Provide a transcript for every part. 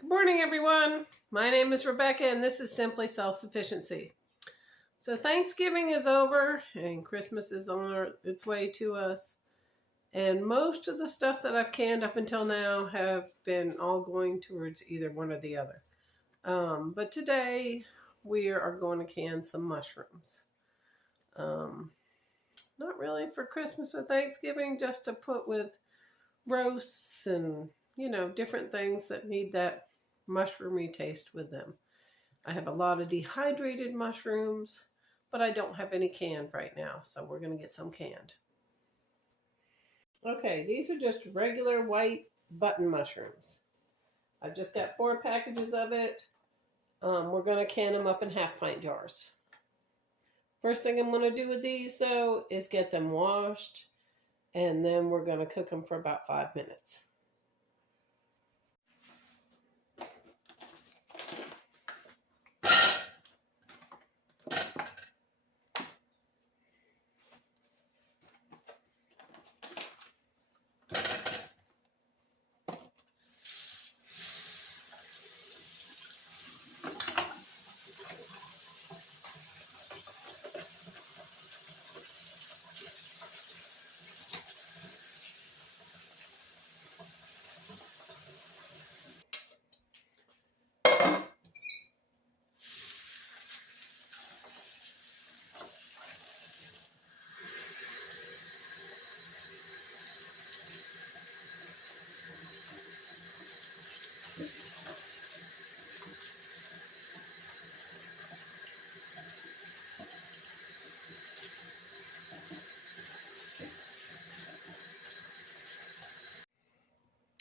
Good morning, everyone. My name is Rebecca, and this is Simply Self-Sufficiency. So Thanksgiving is over, and Christmas is on its way to us. And most of the stuff that I've canned up until now have been all going towards either one or the other. But today, we are going to can some mushrooms. Not really for Christmas or Thanksgiving, just to put with roasts and, different things that need that mushroomy taste with them. I have a lot of dehydrated mushrooms, but I don't have any canned right now, so we're going to get some canned. Okay, these are just regular white button mushrooms. I've just got 4 packages of it. We're going to can them up in half-pint jars. First thing I'm going to do with these, though, is get them washed, and then we're going to cook them for about 5 minutes.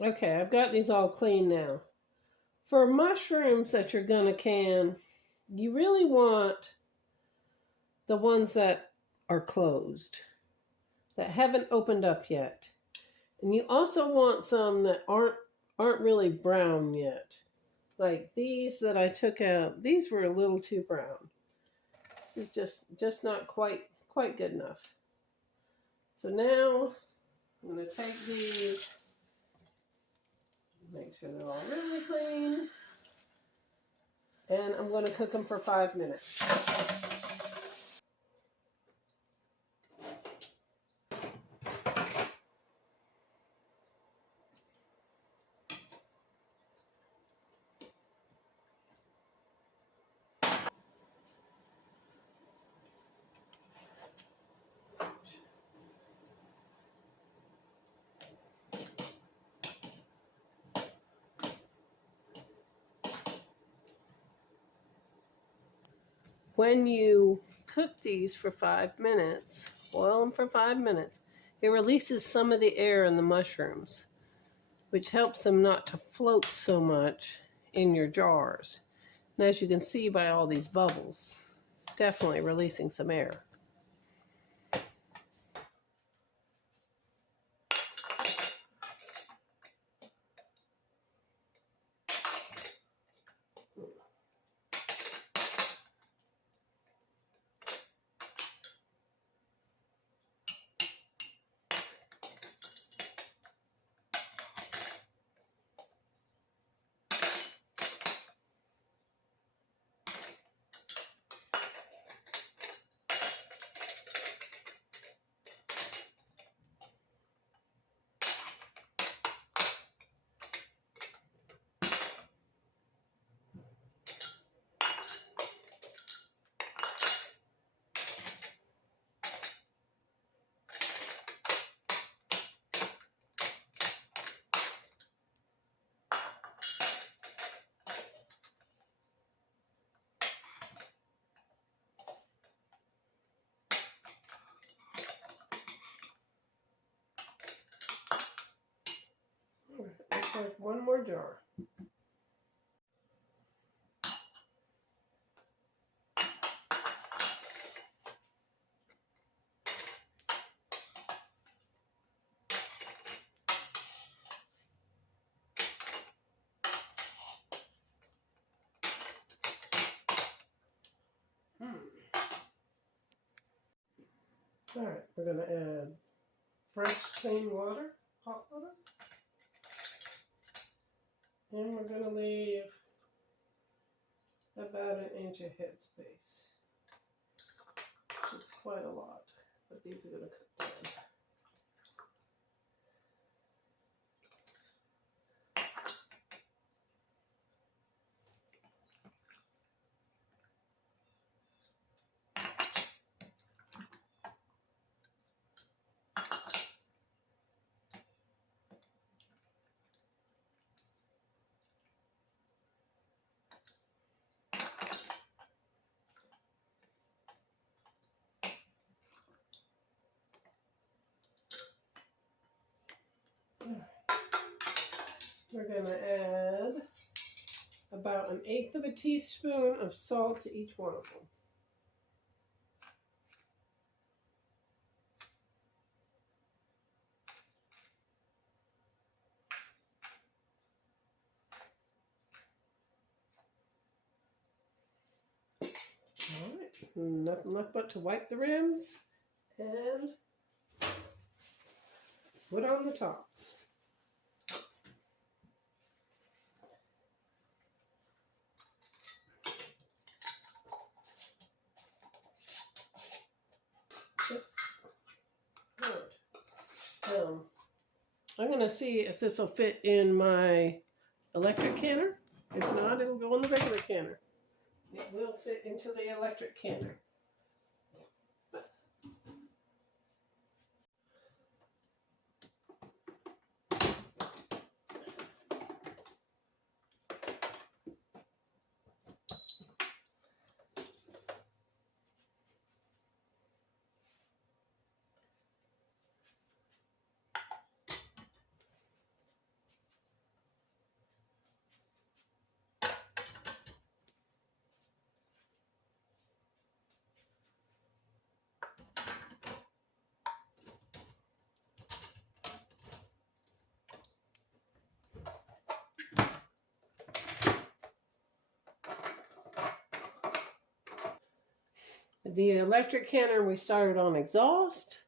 Okay, I've got these all clean now. For mushrooms that you're going to can, you really want the ones that are closed, that haven't opened up yet. And you also want some that aren't really brown yet. Like these that I took out, these were a little too brown. This is just not quite good enough. So now I'm going to take these, make sure they're all really clean, and I'm going to cook them for 5 minutes. When you cook these for 5 minutes, boil them for 5 minutes, it releases some of the air in the mushrooms, which helps them not to float so much in your jars. And as you can see by all these bubbles, it's definitely releasing some air. Looks like one more jar. All right, we're going to add fresh clean water, hot water. And we're going to leave about an inch of head space. It's quite a lot, but these are going to cut down. We're going to add about 1/8 of a teaspoon of salt to each one of them. All right, nothing left but to wipe the rims and put on the tops. I'm going to see if this will fit in my electric canner. If not, it'll go in the regular canner. It will fit into the electric canner. The electric canner we started on exhaust.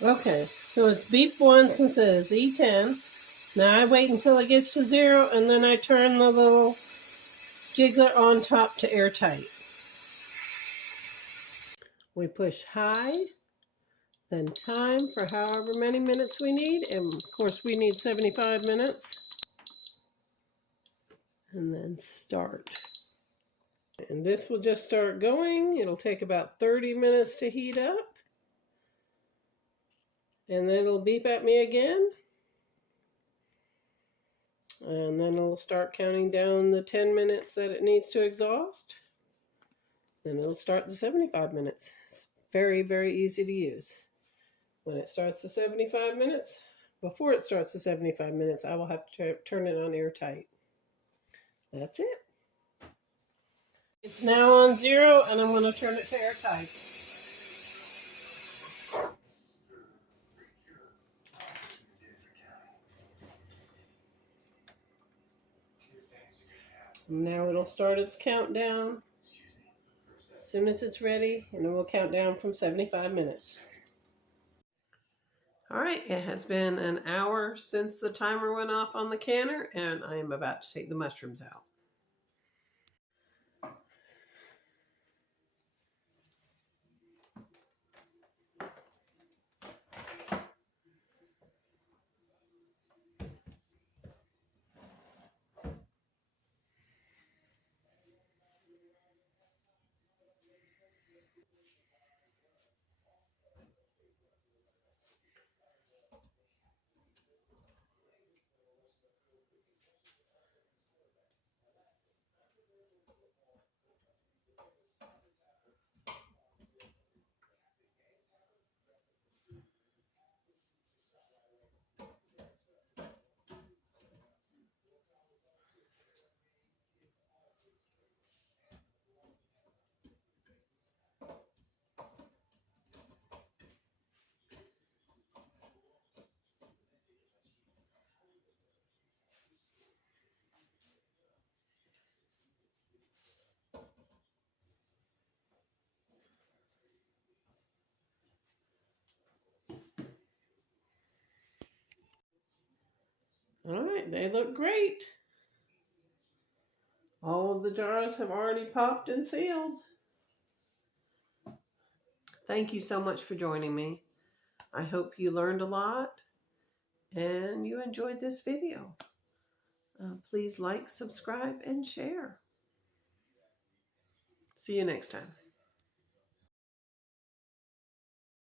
Okay, so it's beep once and says E10. Now I wait until it gets to 0 and then I turn the little jiggler on top to airtight. We push high, then time for however many minutes we need, and of course we need 75 minutes. And then start. And this will just start going. It'll take about 30 minutes to heat up. And then it'll beep at me again. And then it'll start counting down the 10 minutes that it needs to exhaust. Then it'll start the 75 minutes. It's very, very easy to use. When it starts the 75 minutes, before it starts the 75 minutes, I will have to turn it on airtight. That's it. It's now on 0 and I'm going to turn it to airtight. Now it'll start its countdown as soon as it's ready, and it will count down from 75 minutes. All right, it has been an hour since the timer went off on the canner, and I am about to take the mushrooms out. All right, they look great. All of the jars have already popped and sealed. Thank you so much for joining me. I hope you learned a lot and you enjoyed this video. Please like, subscribe, and share. See you next time.